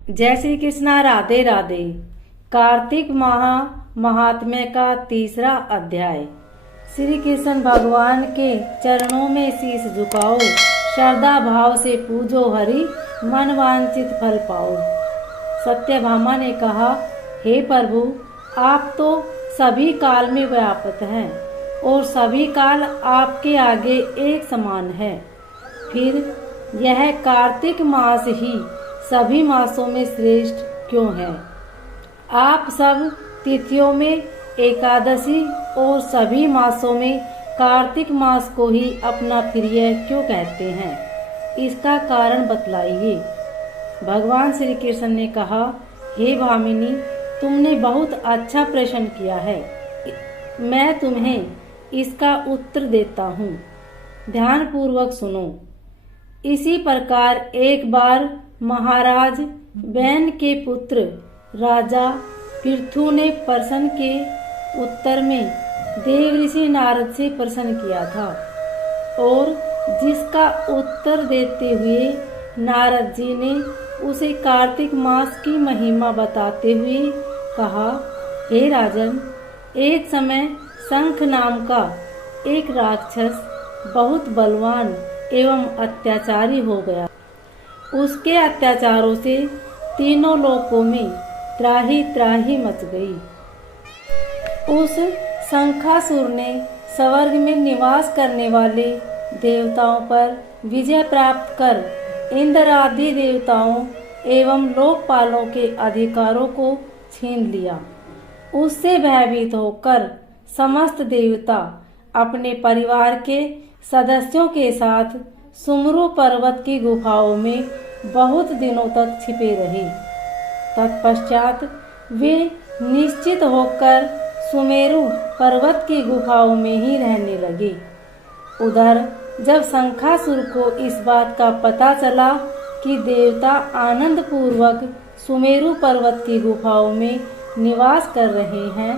जय श्री कृष्णा। राधे राधे। कार्तिक माह महात्म्य का तीसरा अध्याय। श्री कृष्ण भगवान के चरणों में शीश झुकाओ, श्रद्धा भाव से पूजो हरि, मन वांछित फल पाओ। सत्यभामा ने कहा, हे प्रभु, आप तो सभी काल में व्याप्त हैं और सभी काल आपके आगे एक समान है। फिर यह कार्तिक मास ही सभी मासों में श्रेष्ठ क्यों है? आप सब तिथियों में एकादशी और सभी मासों में कार्तिक मास को ही अपना प्रिय क्यों कहते हैं? इसका कारण बतलाइए। भगवान श्री कृष्ण ने कहा, हे भामिनी, तुमने बहुत अच्छा प्रश्न किया है। मैं तुम्हें इसका उत्तर देता हूँ, ध्यान पूर्वक सुनो। इसी प्रकार एक बार महाराज बैन के पुत्र राजा पृथु ने प्रश्न के उत्तर में देवऋषि नारद से प्रश्न किया था और जिसका उत्तर देते हुए नारद जी ने उसे कार्तिक मास की महिमा बताते हुए कहा, हे राजन, एक समय शंख नाम का एक राक्षस बहुत बलवान एवं अत्याचारी हो गया। उसके अत्याचारों से तीनों लोकों में त्राही त्राही मच गई। उस शंखासुर ने स्वर्ग में निवास करने वाले देवताओं पर विजय प्राप्त कर इंद्र आदि देवताओं एवं लोकपालों के अधिकारों को छीन लिया। उससे भयभीत होकर समस्त देवता अपने परिवार के सदस्यों के साथ सुमरु पर्वत की गुफाओं में बहुत दिनों तक छिपे रहे। तत्पश्चात वे निश्चित होकर सुमेरु पर्वत की गुफाओं में ही रहने लगे। उधर जब शंखासुर को इस बात का पता चला कि देवता आनंद पूर्वक सुमेरु पर्वत की गुफाओं में निवास कर रहे हैं,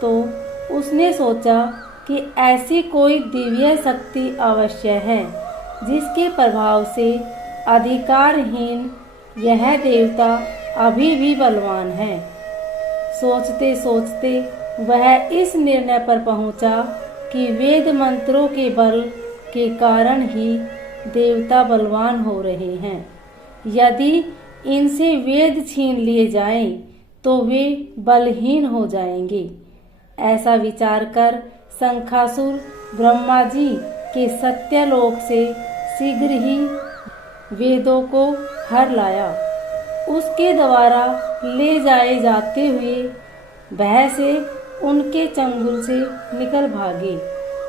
तो उसने सोचा कि ऐसी कोई दिव्य शक्ति अवश्य है जिसके प्रभाव से अधिकारहीन यह देवता अभी भी बलवान है। सोचते सोचते वह इस निर्णय पर पहुंचा कि वेद मंत्रों के बल के कारण ही देवता बलवान हो रहे हैं। यदि इनसे वेद छीन लिए जाएं, तो वे बलहीन हो जाएंगे। ऐसा विचार कर शंखासुर ब्रह्मा जी के सत्यलोक से शीघ्र ही वेदों को हर लाया। उसके द्वारा ले जाए जाते हुए वह से उनके चंगुल से निकल भागे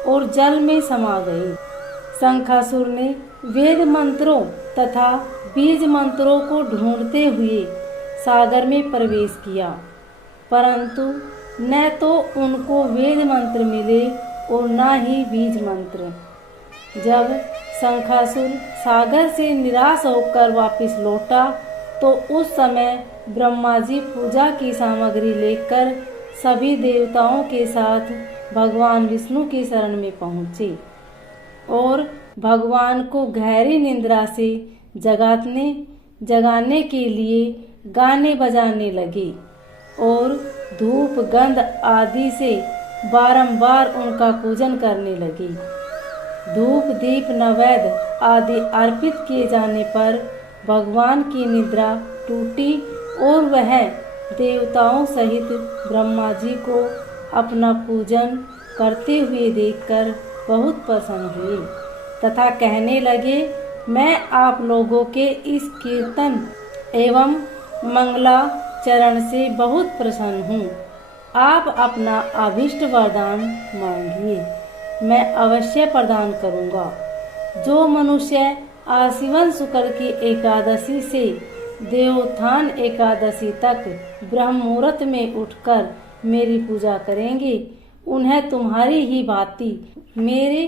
और जल में समा गए। शंखासुर ने वेद मंत्रों तथा बीज मंत्रों को ढूंढते हुए सागर में प्रवेश किया, परंतु न तो उनको वेद मंत्र मिले और न ही बीज मंत्र। जब शंखासुर सागर से निराश होकर वापस लौटा, तो उस समय ब्रह्मा जी पूजा की सामग्री लेकर सभी देवताओं के साथ भगवान विष्णु की शरण में पहुँचे और भगवान को गहरी निद्रा से जगाने के लिए गाने बजाने लगे और धूप गंध आदि से बारंबार उनका पूजन करने लगे। धूप दीप नैवेद्य आदि अर्पित किए जाने पर भगवान की निद्रा टूटी और वह देवताओं सहित ब्रह्मा जी को अपना पूजन करते हुए देखकर बहुत प्रसन्न हुए तथा कहने लगे, मैं आप लोगों के इस कीर्तन एवं मंगलाचरण से बहुत प्रसन्न हूँ। आप अपना अभीष्ट वरदान मांगिए, मैं अवश्य प्रदान करूँगा। जो मनुष्य आजीवन शुक्र की एकादशी से देवोत्थान एकादशी तक ब्रह्म मुहूर्त में उठकर मेरी पूजा करेंगे, उन्हें तुम्हारी ही भांति मेरे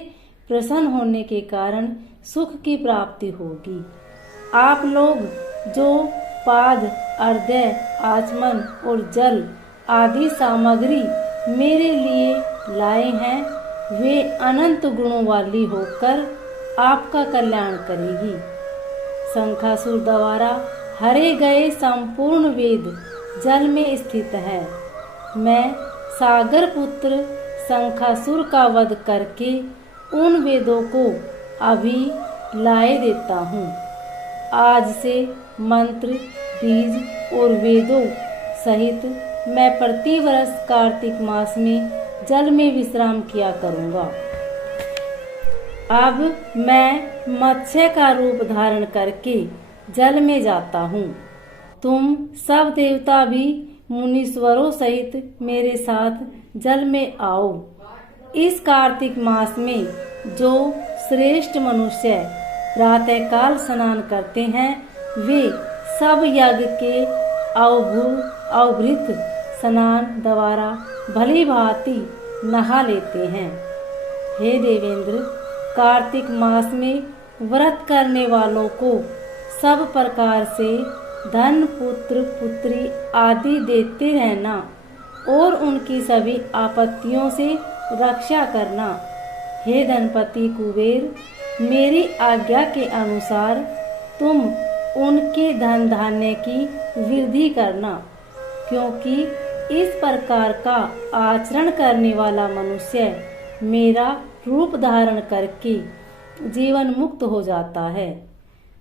प्रसन्न होने के कारण सुख की प्राप्ति होगी। आप लोग जो पाद, अर्घ्य, आचमन और जल आदि सामग्री मेरे लिए लाए हैं, वे अनंत गुणों वाली होकर आपका कल्याण करेगी। शंखासुर द्वारा हरे गए संपूर्ण वेद जल में स्थित है। मैं सागर पुत्र शंखासुर का वध करके उन वेदों को अभी लाए देता हूँ। आज से मंत्र, बीज और वेदों सहित मैं प्रतिवर्ष कार्तिक मास में जल में विश्राम किया करूँगा। अब मैं मत्स्य का रूप धारण करके जल में जाता हूँ। तुम सब देवता भी मुनीश्वरों सहित मेरे साथ जल में आओ। इस कार्तिक मास में जो श्रेष्ठ मनुष्य प्रातःकाल स्नान करते हैं वे सब यज्ञ के अवभृत स्नान द्वारा भली भांति नहा लेते हैं। हे देवेंद्र, कार्तिक मास में व्रत करने वालों को सब प्रकार से धन, पुत्र, पुत्री आदि देते रहना और उनकी सभी आपत्तियों से रक्षा करना। हे धनपति कुबेर, मेरी आज्ञा के अनुसार तुम उनके धन धान्य की वृद्धि करना, क्योंकि इस प्रकार का आचरण करने वाला मनुष्य मेरा रूप धारण करके जीवन मुक्त हो जाता है।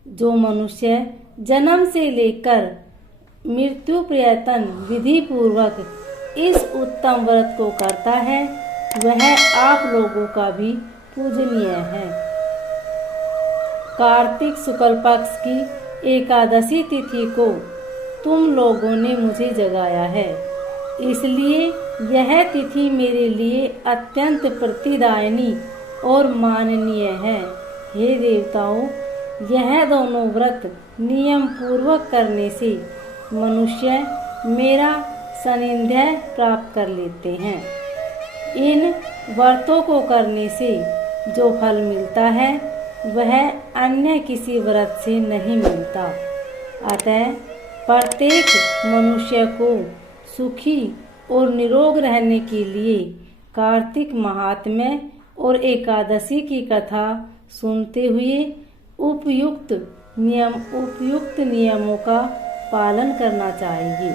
जो मनुष्य जन्म से लेकर मृत्यु पर्यंत विधि पूर्वक इस उत्तम व्रत को करता है वह आप लोगों का भी पूजनीय है। कार्तिक शुक्ल पक्ष की एकादशी तिथि को तुम लोगों ने मुझे जगाया है, इसलिए यह तिथि मेरे लिए अत्यंत प्रतिदायनी और माननीय है। हे देवताओं, यह दोनों व्रत नियम पूर्वक करने से मनुष्य मेरा सानिध्य प्राप्त कर लेते हैं। इन व्रतों को करने से जो फल मिलता है वह अन्य किसी व्रत से नहीं मिलता। अतः प्रत्येक मनुष्य को सुखी और निरोग रहने के लिए कार्तिक महात्म्य और एकादशी की कथा सुनते हुए उपयुक्त नियमों का पालन करना चाहिए।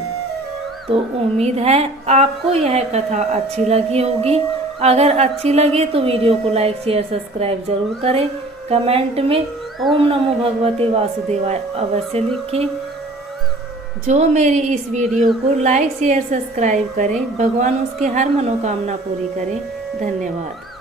तो उम्मीद है आपको यह कथा अच्छी लगी होगी। अगर अच्छी लगे तो वीडियो को लाइक, शेयर, सब्सक्राइब जरूर करें। कमेंट में ओम नमो भगवते वासुदेवाय अवश्य लिखें। जो मेरी इस वीडियो को लाइक, शेयर, सब्सक्राइब करें, भगवान उसकी हर मनोकामना पूरी करें। धन्यवाद।